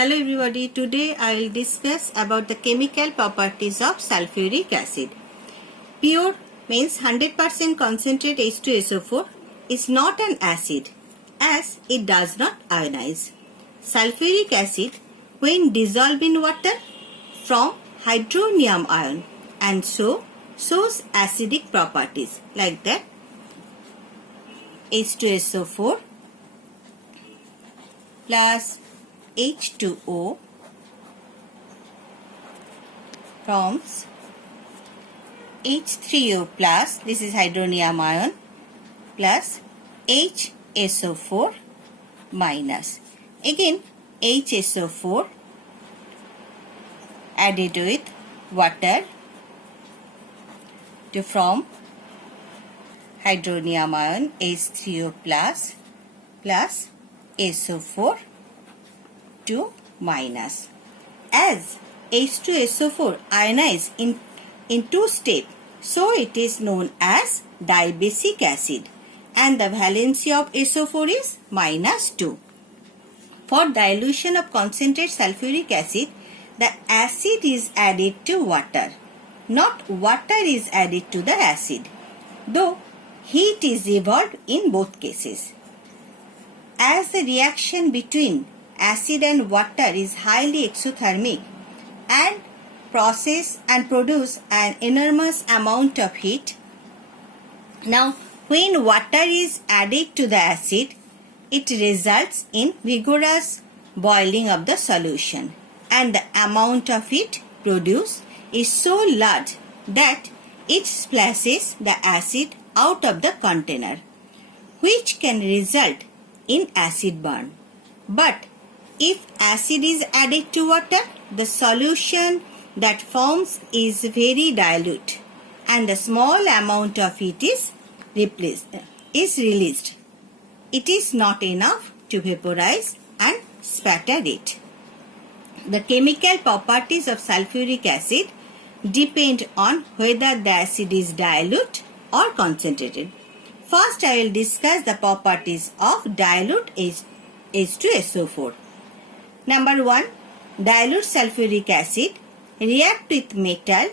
Hello everybody, today I will discuss about the chemical properties of sulfuric acid. Pure means 100% concentrate H2SO4 is not an acid as it does not ionize. Sulfuric acid when dissolved in water form hydronium ion and so shows acidic properties like that H2SO4 plus H2O forms H3O plus, this is hydronium ion, plus HSO4 minus. Again HSO4 added with water to form hydronium ion H3O plus plus SO4 2 minus. As H2SO4 ionized in two states, so it is known as dibasic acid and the valency of SO4 is -2. For dilution of concentrate sulfuric acid, the acid is added to water, not water is added to the acid, though heat is evolved in both cases. As the reaction between acid and water is highly exothermic and process and produce an enormous amount of heat. Now, when water is added to the acid, it results in vigorous boiling of the solution and the amount of heat produced is so large that it splashes the acid out of the container, which can result in acid burn. But if acid is added to water, the solution that forms is very dilute and the small amount of heat is released. It is not enough to vaporize and spatter it. The chemical properties of sulfuric acid depend on whether the acid is dilute or concentrated. First, I will discuss the properties of dilute H2SO4. Number 1. Dilute sulfuric acid react with metal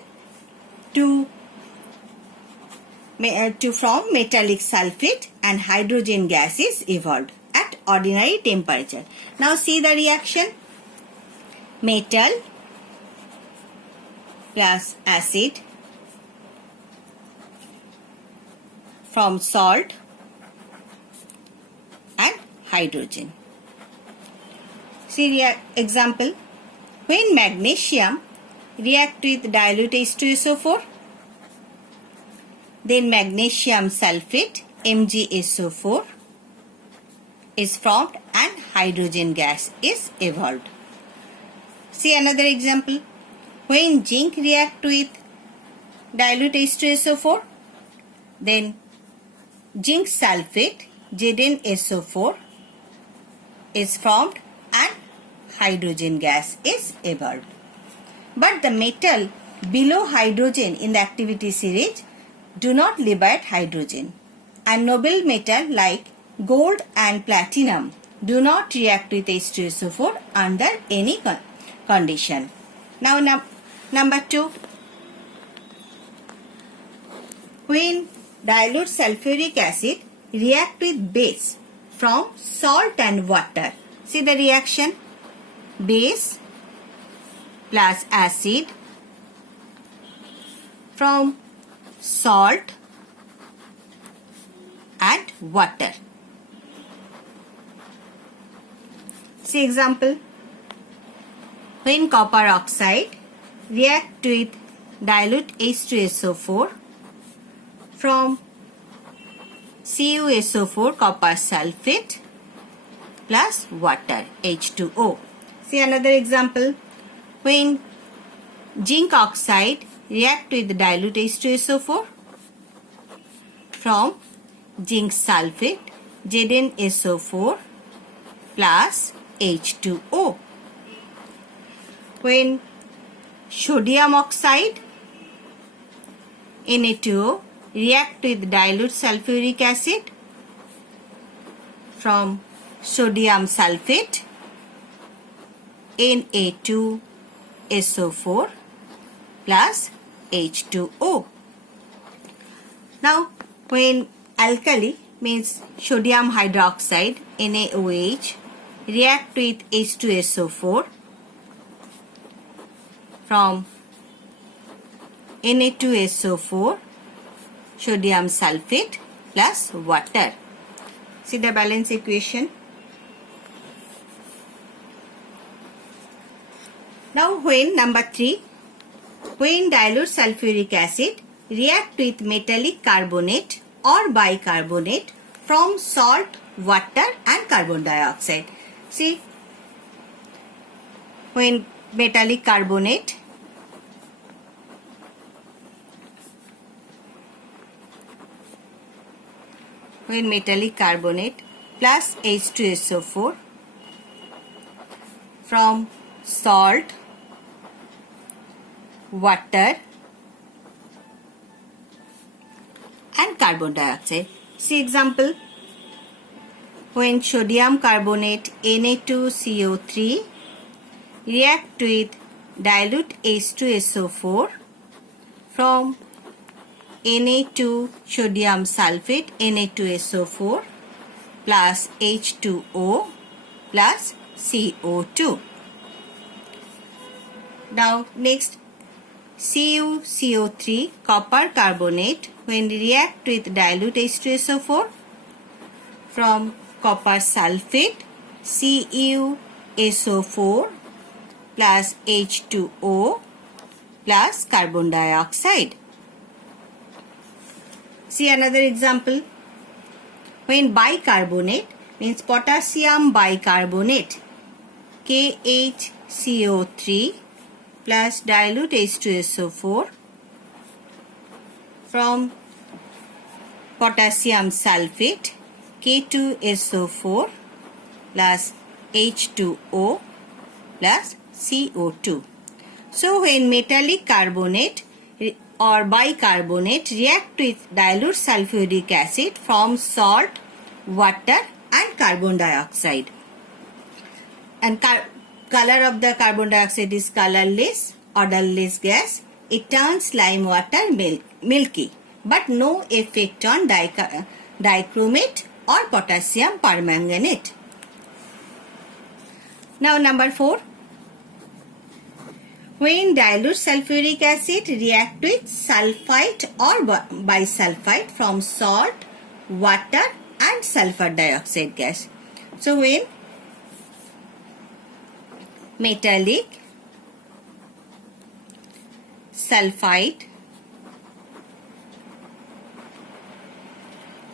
to form metallic sulfate and hydrogen gas is evolved at ordinary temperature. Now see the reaction. Metal plus acid from salt and hydrogen. See example. When magnesium react with dilute H2SO4, then magnesium sulfate MgSO4 is formed and hydrogen gas is evolved. See another example. When zinc react with dilute H2SO4, then zinc sulfate ZnSO4 is formed and hydrogen gas is evolved. But the metal below hydrogen in the activity series do not liberate hydrogen, and noble metal like gold and platinum do not react with H2SO4 under any condition. Now number 2. When dilute sulfuric acid react with base from salt and water, see the reaction. Base plus acid from salt and water. See example. When copper oxide react with dilute H2SO4 from CuSO4 copper sulfate plus water H2O. See another example. When zinc oxide react with dilute H2SO4 from zinc sulfate ZnSO4 plus H2O. When sodium oxide Na2O react with dilute sulfuric acid from sodium sulfate Na2SO4 plus H2O. Now, when alkali means sodium hydroxide NaOH react with H2SO4 from Na2SO4 sodium sulfate plus water. See the balance equation. Now when number 3, when dilute sulfuric acid react with metallic carbonate or bicarbonate from salt, water and carbon dioxide. See, when metallic carbonate plus H2SO4 from salt, water and carbon dioxide. See example, when sodium carbonate Na2CO3 react with dilute H2SO4 from Na2 sodium sulfate Na2SO4 plus H2O plus CO2. Now next, CuCO3 copper carbonate when react with dilute H2SO4 from copper sulfate CuSO4 plus H2O plus carbon dioxide. See another example, when bicarbonate means potassium bicarbonate KHCO3 plus dilute H2SO4 from potassium sulfate K2SO4 plus H2O plus CO2. So when metallic carbonate or bicarbonate react with dilute sulfuric acid from salt, water and carbon dioxide, and color of the carbon dioxide is colorless, odorless gas, it turns lime water milky, but no effect on dichromate or potassium permanganate. Now number 4, when dilute sulfuric acid react with sulfite or bisulfite from salt, water and sulfur dioxide gas. So when metallic, sulfite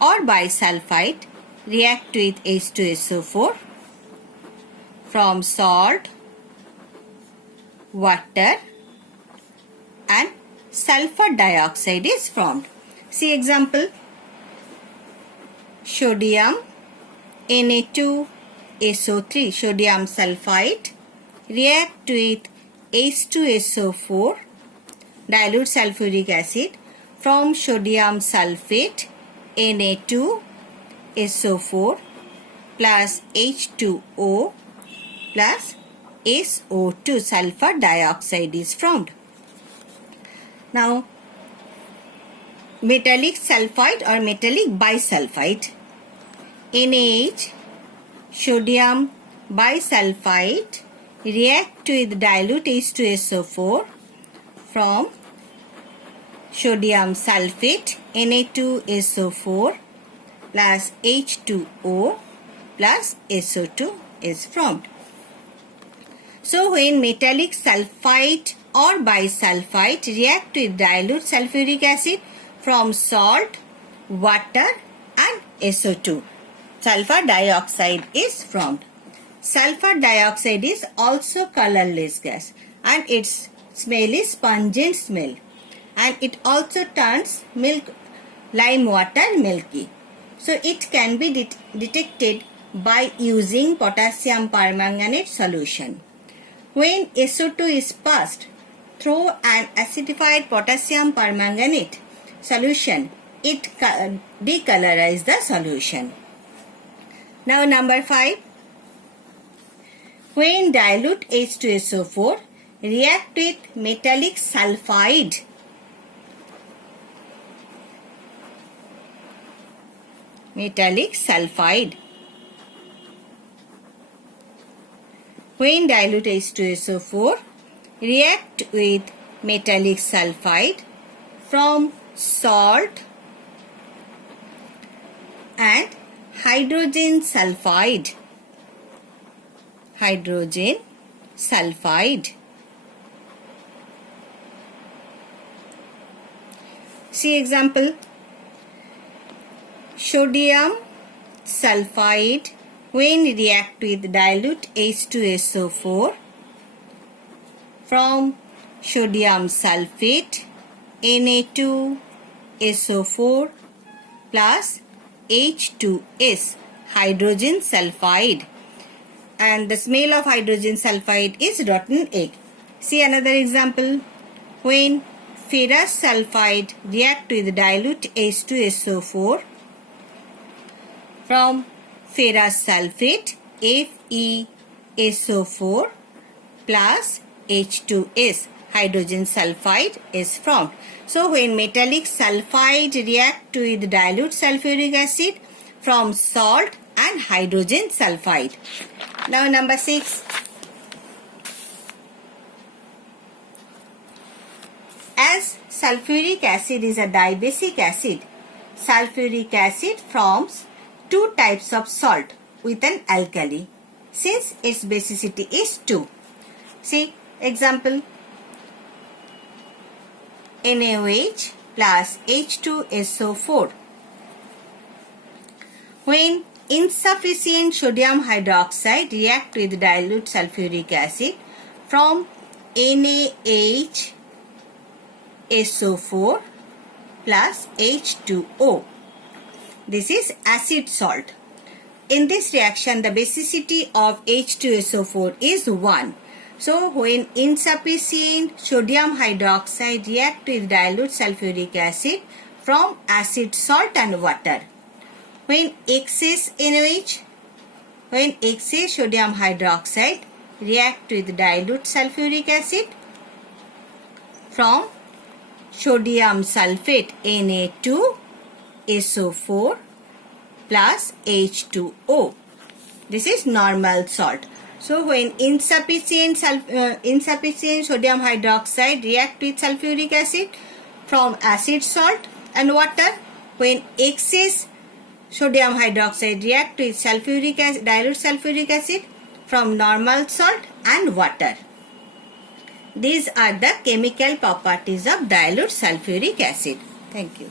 or bisulfite react with H2SO4 from salt, water and sulfur dioxide is formed. See example, sodium Na2SO3 sodium sulfite react with H2SO4 dilute sulfuric acid from sodium sulfate Na2SO4 plus H2O plus SO2 sulfur dioxide is formed. Now metallic sulfite or metallic bisulfite NaH sodium bisulfite react with dilute H2SO4 from sodium sulfate Na2SO4 plus H2O plus SO2 is formed. So when metallic sulfite or bisulfite react with dilute sulfuric acid from salt, water and SO2, sulfur dioxide is formed. Sulfur dioxide is also colorless gas and its smell is pungent smell, and it also turns lime water milky. So it can be detected by using potassium permanganate solution. When SO2 is passed through an acidified potassium permanganate solution, it decolorize the solution. Now number 5, When dilute H2SO4 react with metallic sulfide, when dilute H2SO4 react with metallic sulfide from salt and hydrogen sulfide. See example. Sodium sulfide when react with dilute H2SO4 from sodium sulfate Na2SO4 plus H2S, hydrogen sulfide, and the smell of hydrogen sulfide is rotten egg. See another example. When ferrous sulfide react with dilute H2SO4 from ferrous sulfate FeSO4 plus H2S, hydrogen sulfide is formed. So when metallic sulfide react with dilute sulfuric acid from salt and hydrogen sulfide. Now number 6. As sulfuric acid is a dibasic acid, sulfuric acid forms two types of salt with an alkali since its basicity is 2. See example. NaOH plus H2SO4. When insufficient sodium hydroxide react with dilute sulfuric acid from NaHSO4 plus H2O. This is acid salt. In this reaction, the basicity of H2SO4 is 1. So, when insufficient sodium hydroxide react with dilute sulfuric acid from acid salt and water. When excess NaOH, when excess sodium hydroxide react with dilute sulfuric acid from sodium sulfate Na2SO4 plus H2O. This is normal salt. So when insufficient sodium hydroxide react with sulfuric acid from acid salt and water, when excess sodium hydroxide react with sulfuric acid, dilute sulfuric acid from normal salt and water. These are the chemical properties of dilute sulfuric acid. Thank you.